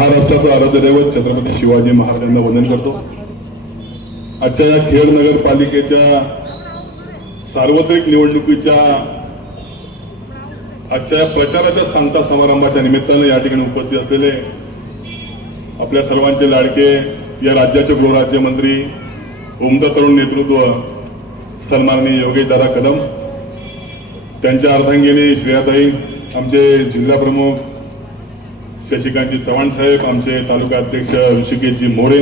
महाराष्ट्राचं आराध्य दैवत छत्रपती शिवाजी महाराजांना वंदन करतो. आजच्या या खेड नगरपालिकेच्या सार्वत्रिक निवडणुकीच्या आजच्या प्रचाराच्या सांगता समारंभाच्या निमित्तानं या ठिकाणी उपस्थित असलेले आपल्या सर्वांचे लाडके या राज्याचे गृहराज्यमंत्री उमदा तरुण नेतृत्व सन्माननीय योगेशदादा कदम त्यांच्या अर्धांगिनी श्रेयाताई आमचे जिल्हा प्रमुख शशिकांतजी चव्हाण साहेब आमचे तालुका अध्यक्ष ऋषिकेशजी मोरे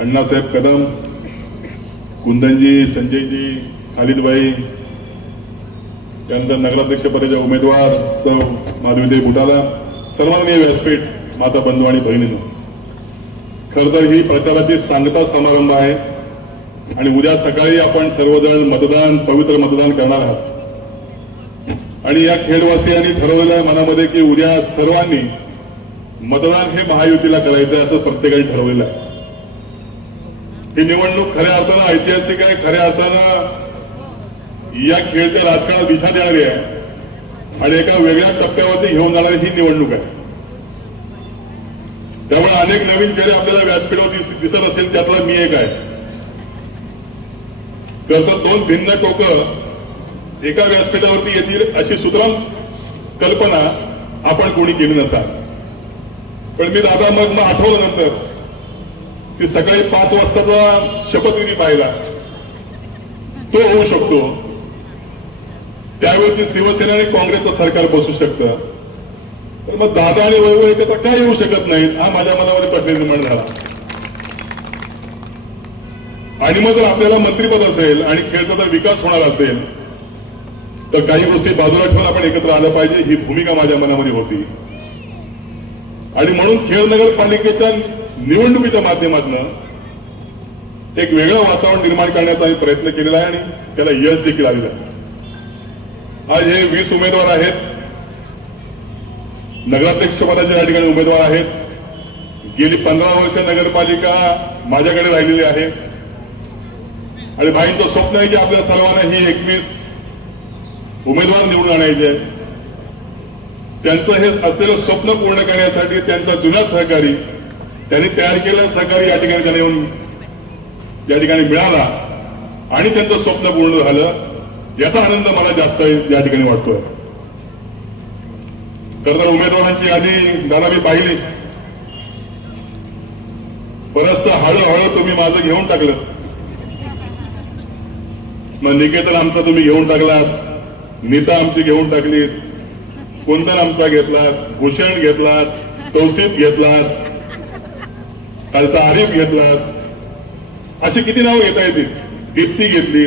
अण्णासाहेब कदम कुंदनजी संजयजी खालिदबाई त्यानंतर नगराध्यक्षपदाच्या उमेदवार सौ माधवीदेव बुटाला सर्वांनी व्यासपीठ माता बंधू आणि बहिणीनं. खर तर ही प्रचाराची सांगता समारंभ आहे आणि उद्या सकाळी आपण सर्वजण मतदान पवित्र मतदान करणार आहात. आणि या खेडवासियांनी ठरवलेलं आहे मनामध्ये की उद्या सर्वांनी मतदान हे महायुतीला करायचं आहे असं प्रत्येकाने ठरवलेलं आहे. ही निवडणूक खऱ्या अर्थानं ऐतिहासिक आहे खऱ्या अर्थानं या खेळच्या राजकारणात दिशा देणारी आहे. आणि एका वेगळ्या टप्प्यावरती घेऊन जाणारी ही निवडणूक आहे. त्यामुळे अनेक नवीन चेहरे आपल्याला व्यासपीठावर दिसत असेल त्यातला मी एक आहे. तर दोन भिन्न टोकं एका व्यासपीठावरती येतील अशी सुतराम कल्पना आपण कोणी केली नसाल. पण मी दादा मग मग आठवलं नंतर की सकाळी पाच वाजताचा शपथविधी पाहिला. तो होऊ शकतो. त्यावेळी शिवसेना आणि काँग्रेसचं सरकार बसू शकतं. तर मग दादा आणि वैभव एकत्र काय येऊ शकत नाहीत? हा माझ्या मनामध्ये प्रश्न निर्माण झाला. आणि मग जर आपल्याला मंत्रीपद असेल आणि खेळचा जर विकास होणार असेल तर काही गोष्टी बाजूला ठेवून आपण एकत्र आलं पाहिजे ही भूमिका माझ्या मनामध्ये होती. आणि म्हणून खेळ नगरपालिकेच्या निवडणुकीच्या माध्यमातून एक वेगळं वातावरण निर्माण करण्याचा आम्ही प्रयत्न केलेला आहे आणि त्याला यश देखील आलेलं आहे. आज हे वीस उमेदवार आहेत. नगराध्यक्ष पदाचे या ठिकाणी उमेदवार आहेत. गेली पंधरा वर्ष नगरपालिका माझ्याकडे राहिलेली आहे. आणि भाईंचं स्वप्न आहे की आपल्या सर्वांना ही एकवीस उमेदवार निवडून आणायचे. त्यांचं हे असलेलं स्वप्न पूर्ण करण्यासाठी त्यांचा जुना सहकारी त्यांनी तयार केलेला सहकारी या ठिकाणी त्यांना येऊन या ठिकाणी मिळाला आणि त्यांचं स्वप्न पूर्ण झालं. याचा आनंद मला जास्त या ठिकाणी वाटतोय. तर तर उमेदवारांची यादी दादा मी पाहिली. बरचसं हळूहळू तुम्ही माझं घेऊन टाकलं. मग निकेतन आमचा तुम्ही घेऊन टाकलात. नीता आमची घेऊन टाकली. कुंदन आमचा घेतलात भूषण घेतलात तौसिफ घेतलात कालचा आरिफ घेतलात. अशी किती नावं घेता येतील? दीप्ती घेतली?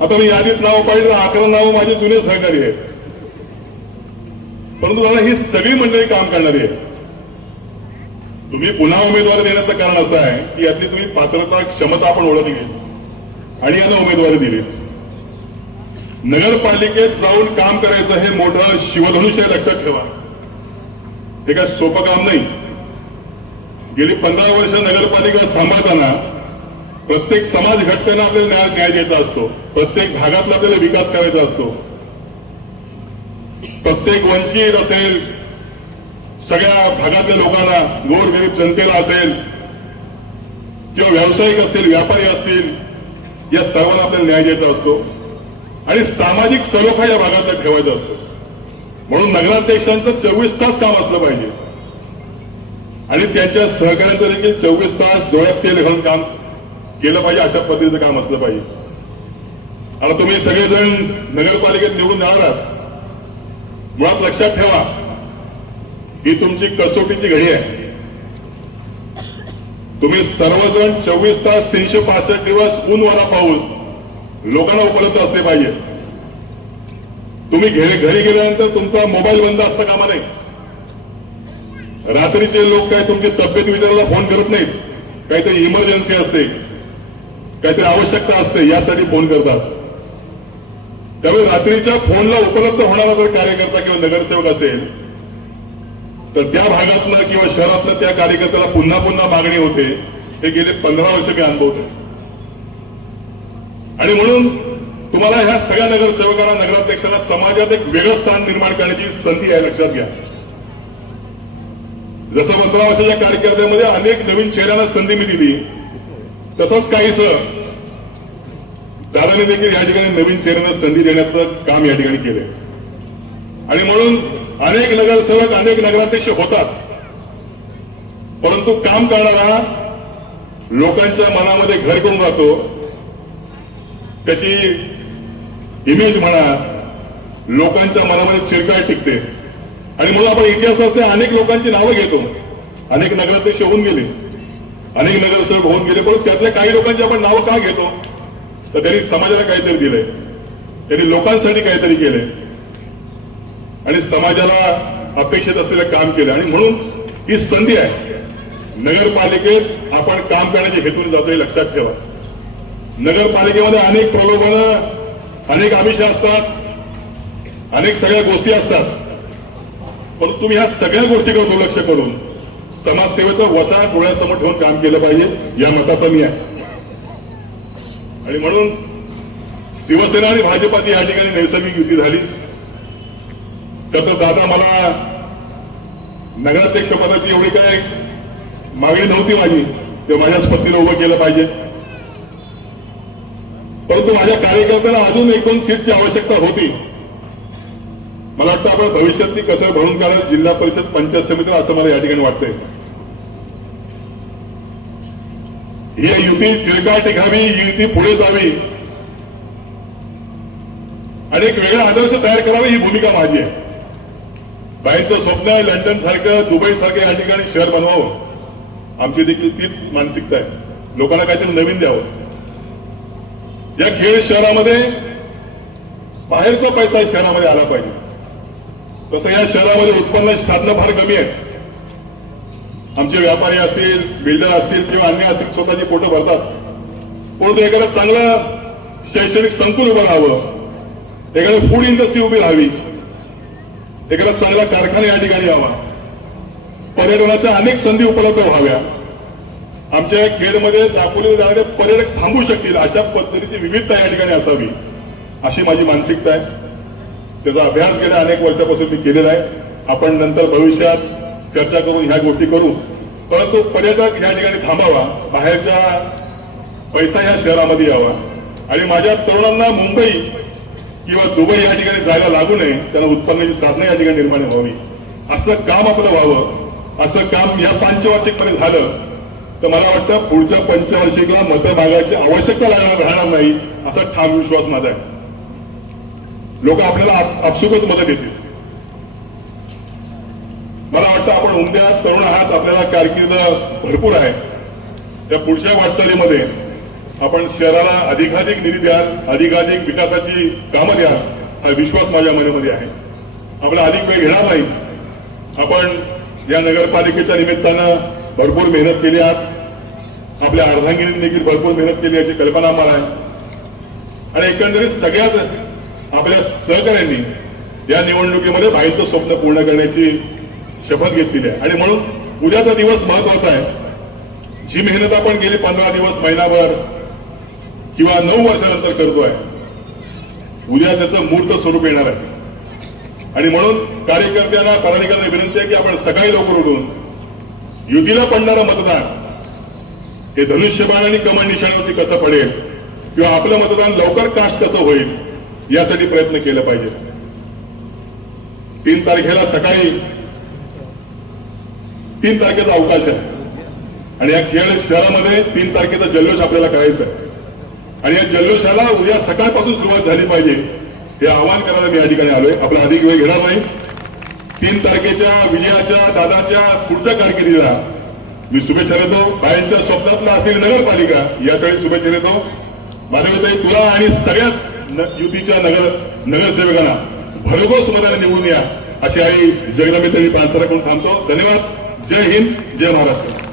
आता मी यादीत नाव पाहिजे अकरा नावं माझे जुने सहकारी आहेत. परंतु दादा ही सगळी मंडळी काम करणारी आहे तुम्ही पुन्हा उमेदवारी देण्याचं कारण असं आहे की यातली तुम्ही पात्रता क्षमता आपण ओळखली आणि यांना उमेदवारी दिली. नगरपालिकेत जाऊन काम करायचं हे मोठं शिवधनुष्य लक्षात ठेवा. हे काय सोपं काम नाही. गेली पंधरा वर्ष नगरपालिका सांभाळताना प्रत्येक समाज घटकांना आपल्याला न्याय न्याय द्यायचा असतो. प्रत्येक भागातला आपल्याला विकास करायचा असतो. प्रत्येक वंचित असेल सगळ्या भागातल्या लोकांना गोरगरीब जनतेला असेल किंवा व्यावसायिक असतील व्यापारी असतील या सर्वांना आपल्याला न्याय द्यायचा असतो. आणि सामाजिक सलोखा या भागातला ठेवायचा असतो म्हणून नगराध्यक्षांचं चोवीस तास काम असलं पाहिजे. आणि त्यांच्या सहकार्यांचं देखील चोवीस तास डोळ्यात तेल घालून काम केलं पाहिजे अशा पद्धतीचं काम असलं पाहिजे. आता तुम्ही सगळेजण नगरपालिकेत निवडून जाणार आहात. मुळात लक्षात ठेवा ही तुमची कसोटीची घडी आहे. तुम्ही सर्वजण चोवीस तास तीनशे पासष्ट दिवस ऊन वारा पाऊस लोकांना उपलब्ध असले पाहिजे. तुम्ही घरी घरी गेल्यानंतर तुमचा मोबाईल बंद असता कामा नाही रात्रीचे लोक काय तुमची तब्येत विचारायला फोन करत नाहीत? काहीतरी इमर्जन्सी असते. काहीतरी आवश्यकता असते यासाठी फोन करतात. त्यामुळे रात्रीच्या फोनला उपलब्ध होणारा जर कार्यकर्ता किंवा नगरसेवक असेल तर त्या भागातलं किंवा शहरातलं त्या कार्यकर्त्याला पुन्हा पुन्हा मागणी होते. हे गेले पंधरा वर्ष मी अनुभवतोय. आणि म्हणून तुम्हाला ह्या सगळ्या नगरसेवकांना नगराध्यक्षांना समाजात एक वेगळं स्थान निर्माण करण्याची संधी आहे लक्षात घ्या. जसं पंधरा वर्षाच्या अनेक नवीन चेहऱ्यांना संधी मी दिली तसंच काहीस दादाने देखील या ठिकाणी नवीन चेहऱ्यांना संधी देण्याचं काम या ठिकाणी केलंय. आणि म्हणून अनेक नगरसेवक अनेक नगराध्यक्ष होतात. परंतु काम करणारा लोकांच्या मनामध्ये घर करून राहतो? त्याची इमेज म्हणा लोकांच्या मनामध्ये चिरकाळ टिकते. आणि म्हणून आपण इतिहासात अनेक लोकांची नावं घेतो. अनेक नगराध्यक्ष होऊन गेले. अनेक नगरसेवक होऊन गेले. परंतु त्यातल्या काही लोकांची आपण नावं का घेतो? तर त्यांनी समाजाला काहीतरी दिलंय. त्यांनी लोकांसाठी काहीतरी केलंय. आणि समाजाला अपेक्षित असलेलं काम केलं आणि म्हणून ही संधी आहे. नगरपालिकेत आपण काम करण्याच्या हेतून जातो हे लक्षात ठेवा. नगरपालिकेमध्ये अनेक प्रलोभनं अनेक आमिष असतात अनेक सगळ्या गोष्टी असतात. पण तुम्ही ह्या सगळ्या गोष्टीकडे दुर्लक्ष करून समाजसेवेचा वसा डोळ्यासमोर ठेवून काम केलं पाहिजे या मताचा मी आहे. आणि म्हणून शिवसेना आणि भाजपाची या ठिकाणी नैसर्गिक युती झाली. तर दादा मला नगराध्यक्ष पदाची एवढी काय मागणी नव्हती माझी ते माझ्याच पत्नीला उभं केलं पाहिजे. परंतु माझ्या कार्यकर्त्यांना अजून एक दोन सीटची आवश्यकता होती. मला वाटतं आपण भविष्यात ती कसं भरून काढाल जिल्हा परिषद पंचायत समिती असं मला या ठिकाणी वाटतंय. ही युती चिरकाळ टिकावी ही युती पुढे जावी. आणि एक वेगळा आदर्श तयार करावा ही भूमिका माझी आहे. बाहेरचं स्वप्न आहे लंडन सारखं दुबई सारखं या ठिकाणी शहर बनवावं. आमची देखील तीच मानसिकता आहे. लोकांना काहीतरी नवीन द्यावं. या खेळ शहरामध्ये बाहेरचा पैसा शहरामध्ये आला पाहिजे. तसं या शहरामध्ये उत्पन्न साधनं फार कमी आहे. आमचे व्यापारी असतील बिल्डर असतील किंवा अन्य असतील स्वतःची पोटं भरतात. परंतु एखादं चांगलं शैक्षणिक संकुल उभं राहावं. एखादं फूड इंडस्ट्री उभी राहावी. एखादा चांगला कारखाना या ठिकाणी यावा. पर्यटनाच्या अनेक संधी उपलब्ध व्हाव्या. आमच्या केरमध्ये दापोलीला जाणारे पर्यटक थांबू शकतील अशा पद्धतीची विविधता या ठिकाणी असावी अशी माझी मानसिकता आहे. त्याचा अभ्यास गेल्या अनेक वर्षापासून मी केलेला आहे. आपण नंतर भविष्यात चर्चा करून ह्या गोष्टी करू. परंतु पर्यटक या ठिकाणी थांबावा बाहेरच्या पैसा या शहरामध्ये यावा. आणि माझ्या तरुणांना मुंबई किंवा दुबई या ठिकाणी जायला लागू नये त्यांना उत्पन्नाची साधनं या ठिकाणी निर्माण व्हावी. असं काम आपलं व्हावं असं काम या पंचवार्षिक झालं तर मला वाटतं पुढच्या पंचवार्षिकला मतभागाची आवश्यकता राहणार राहणार नाही असा ठाम विश्वास माझा आहे. लोक आपल्याला आपसुकच मदत देतील. मला वाटतं आपण उमद्या तरुण आहात आपल्याला कारकीर्द भरपूर आहे. त्या पुढच्या वाटचालीमध्ये आपण शहराला अधिकाधिक निधी द्याल अधिकाधिक विकासाची कामं द्याल हा विश्वास माझ्या मनामध्ये आहे. आपला अधिक वेळ घेणार नाही. आपण या नगरपालिकेच्या निमित्तानं भरपूर मेहनत केली आहात. आपल्या अर्धांगिनी देखील भरपूर मेहनत केली अशी कल्पना मला आहे. आणि एकंदरीत सगळ्याच आपल्या सहकाऱ्यांनी या निवडणुकीमध्ये भाईचं स्वप्न पूर्ण करण्याची शपथ घेतलेली आहे. आणि म्हणून उद्याचा दिवस महत्त्वाचा आहे. जी मेहनत आपण गेली पंधरा दिवस महिनाभर किंवा नऊ वर्षानंतर करतोय उद्या त्याचं मूर्त स्वरूप येणार आहे. आणि म्हणून कार्यकर्त्यांना पदाधिकाऱ्यांना विनंती आहे की आपण सकाळी लवकर उठून युतीला पडणारं मतदान. हे धनुष्यबाण आणि कमांड निशाणावरती कसं पडेल? किंवा आपलं मतदान लवकर कास्ट कसं होईल? यासाठी प्रयत्न केला पाहिजे तीन तारखेला सकाळी तीन तारखेचा अवकाश आहे. आणि या खेळ शहरामध्ये तीन तारखेचा जल्लोष आपल्याला करायचा आहे. आणि या जल्लोषाला उद्या सकाळपासून सुरुवात झाली पाहिजे. हे आवाहन करायला मी या ठिकाणी आलोय. आपला अधिक वेळ घेणार नाही. तीन तारखेच्या विजयाच्या दादाच्या पुढच्या कारकिर्दीला मी शुभेच्छा देतो. बायांच्या स्वप्नातला असलेली नगरपालिका यासाठी शुभेच्छा देतो. माधवीताई तुला आणि सगळ्याच युतीच्या नगर नगरसेवकांना भरघोस मताने निवडून या अशी आई जगदंबे त्यांनी प्रार्थना करून थांबतो. धन्यवाद. जय हिंद जय महाराष्ट्र.